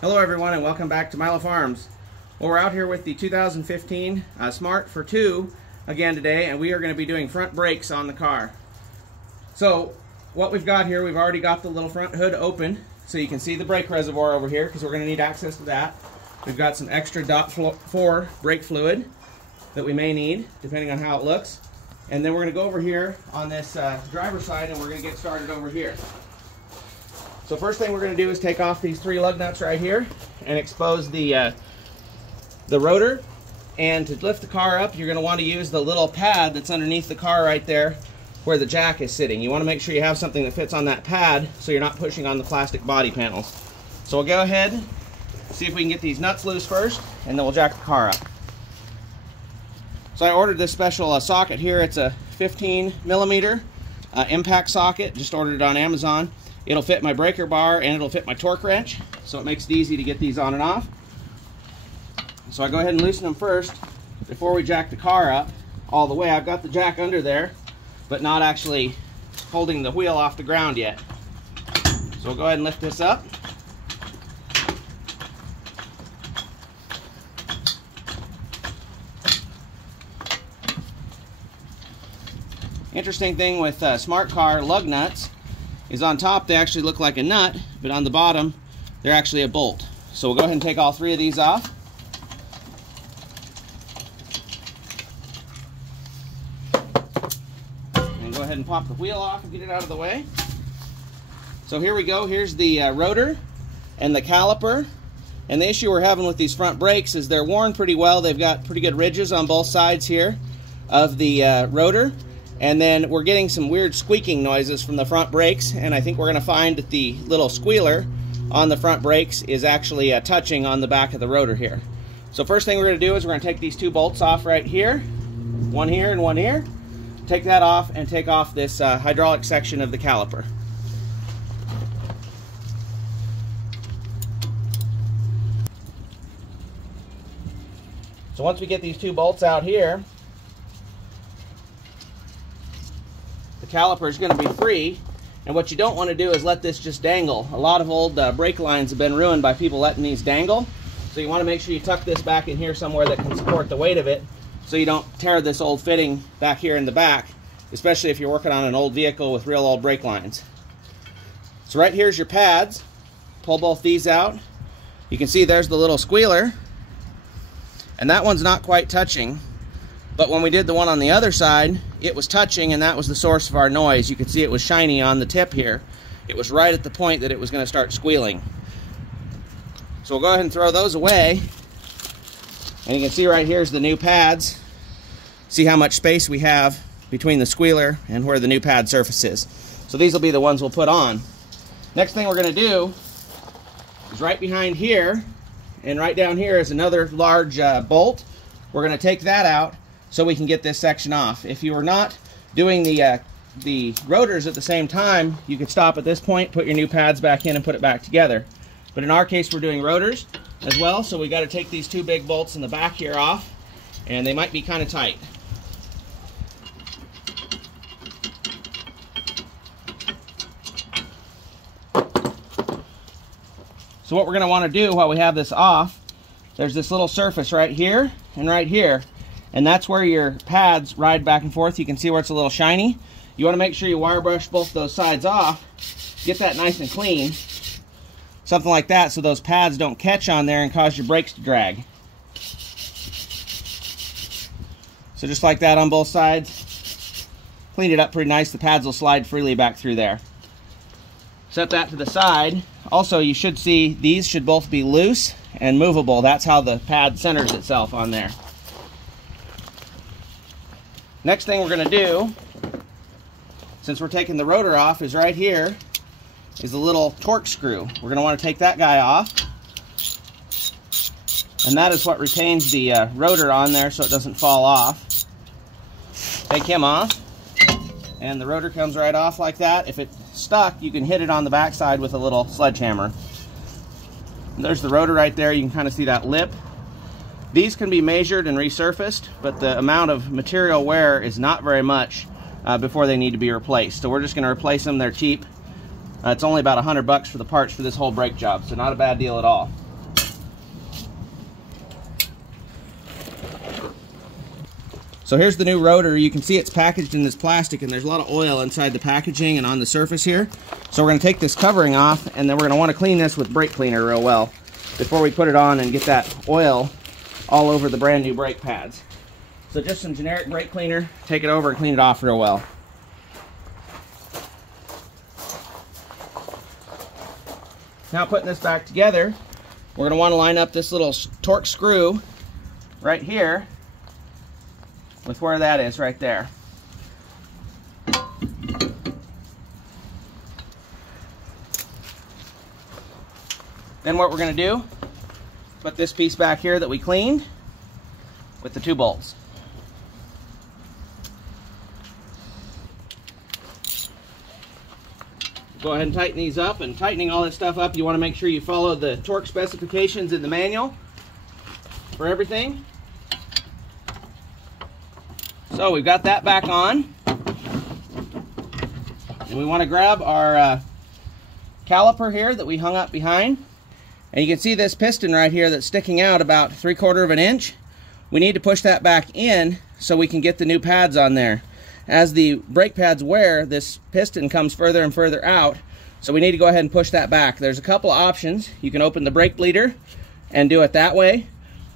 Hello everyone and welcome back to Milo Farms. Well, we're out here with the 2015 Smart for 2 again today, and we are going to be doing front brakes on the car. So what we've got here, we've already got the little front hood open so you can see the brake reservoir over here because we're going to need access to that. We've got some extra .4 brake fluid that we may need depending on how it looks. And then we're going to go over here on this driver's side and we're going to get started over here. So first thing we're going to do is take off these 3 lug nuts right here and expose the rotor. And to lift the car up, you're going to want to use the little pad that's underneath the car right there where the jack is sitting. You want to make sure you have something that fits on that pad so you're not pushing on the plastic body panels. So we'll go ahead, see if we can get these nuts loose first, and then we'll jack the car up. So I ordered this special socket here. It's a 15 millimeter impact socket. Just ordered it on Amazon. It'll fit my breaker bar and it'll fit my torque wrench, so it makes it easy to get these on and off. So I go ahead and loosen them first before we jack the car up all the way. I've got the jack under there, but not actually holding the wheel off the ground yet. So we'll go ahead and lift this up. Interesting thing with Smart Car lug nuts is on top they actually look like a nut, but on the bottom they're actually a bolt. So we'll go ahead and take all 3 of these off. And go ahead and pop the wheel off and get it out of the way. So here we go. Here's the rotor and the caliper. And the issue we're having with these front brakes is they're worn pretty well. They've got pretty good ridges on both sides here of the rotor. And then we're getting some weird squeaking noises from the front brakes, and I think we're going to find that the little squealer on the front brakes is actually touching on the back of the rotor here. So first thing we're going to do is we're going to take these 2 bolts off right here, one here and one here. Take that off and take off this hydraulic section of the caliper. So once we get these 2 bolts out here, caliper is going to be free, and what you don't want to do is let this just dangle. A lot of old brake lines have been ruined by people letting these dangle, so you want to make sure you tuck this back in here somewhere that can support the weight of it so you don't tear this old fitting back here in the back, especially if you're working on an old vehicle with real old brake lines. So right here's your pads. Pull both these out. You can see there's the little squealer, and that one's not quite touching. But when we did the one on the other side, it was touching, and that was the source of our noise. You can see it was shiny on the tip here. It was right at the point that it was going to start squealing. So we'll go ahead and throw those away. And you can see right here is the new pads. See how much space we have between the squealer and where the new pad surface is. So these will be the ones we'll put on. Next thing we're going to do is right behind here, and right down here is another large bolt. We're going to take that out so we can get this section off. If you are not doing the rotors at the same time, you could stop at this point, put your new pads back in, and put it back together. But in our case, we're doing rotors as well, so we got to take these 2 big bolts in the back here off, and they might be kind of tight. So what we're going to want to do while we have this off, there's this little surface right here and right here. And that's where your pads ride back and forth. You can see where it's a little shiny. You want to make sure you wire brush both those sides off. Get that nice and clean. Something like that so those pads don't catch on there and cause your brakes to drag. So just like that on both sides. Clean it up pretty nice. The pads will slide freely back through there. Set that to the side. Also, you should see these should both be loose and movable. That's how the pad centers itself on there. Next thing we're going to do, since we're taking the rotor off, is right here is the little torque screw. We're going to want to take that guy off. And that is what retains the rotor on there so it doesn't fall off. Take him off. And the rotor comes right off like that. If it's stuck, you can hit it on the backside with a little sledgehammer. And there's the rotor right there. You can kind of see that lip. These can be measured and resurfaced, but the amount of material wear is not very much before they need to be replaced. So we're just going to replace them. They're cheap. It's only about $100 for the parts for this whole brake job, so not a bad deal at all. So here's the new rotor. You can see it's packaged in this plastic, and there's a lot of oil inside the packaging and on the surface here. So we're going to take this covering off, and then we're going to want to clean this with brake cleaner real well before we put it on and get that oil all over the brand new brake pads. So just some generic brake cleaner, take it over and clean it off real well. Now putting this back together, we're going to want to line up this little torque screw right here with where that is right there. Then what we're going to do, put this piece back here that we cleaned with the 2 bolts. Go ahead and tighten these up, and tightening all this stuff up, you want to make sure you follow the torque specifications in the manual for everything. So we've got that back on, and we want to grab our caliper here that we hung up behind, and you can see this piston right here that's sticking out about 3/4 of an inch. We need to push that back in so we can get the new pads on there. As the brake pads wear, this piston comes further and further out, so we need to go ahead and push that back. There's a couple of options. You can open the brake bleeder and do it that way,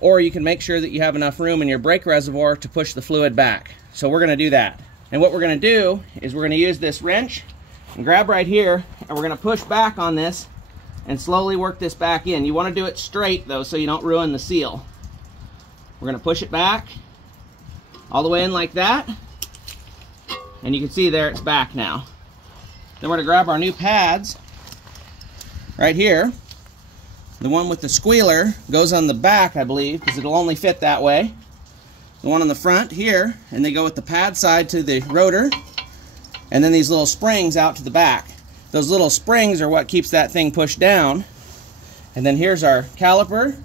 or you can make sure that you have enough room in your brake reservoir to push the fluid back. So we're going to do that. And what we're going to do is we're going to use this wrench and grab right here, and we're going to push back on this and slowly work this back in. You want to do it straight though, so you don't ruin the seal. We're going to push it back all the way in like that. And you can see there it's back now. Then we're going to grab our new pads right here. The one with the squealer goes on the back, I believe, because it'll only fit that way. The one on the front here, and they go with the pad side to the rotor, and then these little springs out to the back. Those little springs are what keeps that thing pushed down. And then here's our caliper.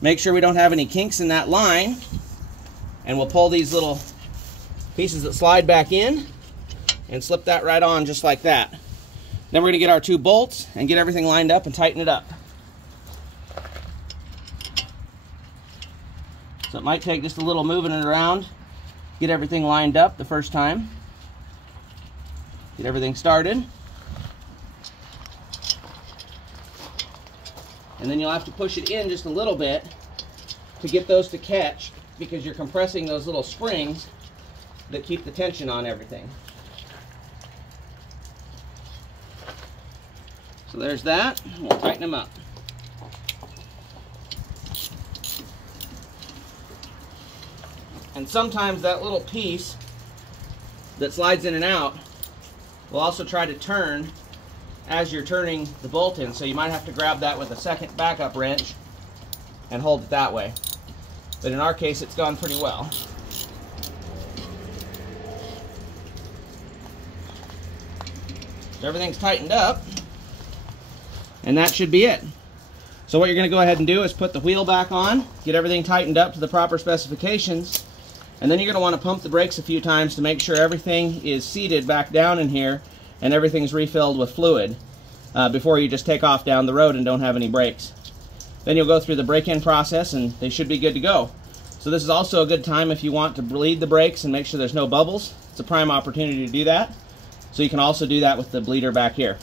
Make sure we don't have any kinks in that line, and we'll pull these little pieces that slide back in and slip that right on just like that. Then we're going to get our 2 bolts and get everything lined up and tighten it up. So it might take just a little moving it around, get everything lined up the first time, get everything started. And then you'll have to push it in just a little bit to get those to catch, because you're compressing those little springs that keep the tension on everything. So there's that. We'll tighten them up. And sometimes that little piece that slides in and out will also try to turn as you're turning the bolt in. So you might have to grab that with a second backup wrench and hold it that way. But in our case, it's gone pretty well. So everything's tightened up, and that should be it. So what you're going to go ahead and do is put the wheel back on, get everything tightened up to the proper specifications, and then you're going to want to pump the brakes a few times to make sure everything is seated back down in here and everything's refilled with fluid before you just take off down the road and don't have any brakes. Then you'll go through the break-in process, and they should be good to go. So this is also a good time if you want to bleed the brakes and make sure there's no bubbles. It's a prime opportunity to do that. So you can also do that with the bleeder back here.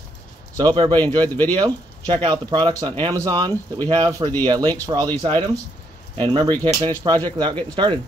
So I hope everybody enjoyed the video. Check out the products on Amazon that we have for the links for all these items. And remember, you can't finish a project without getting started.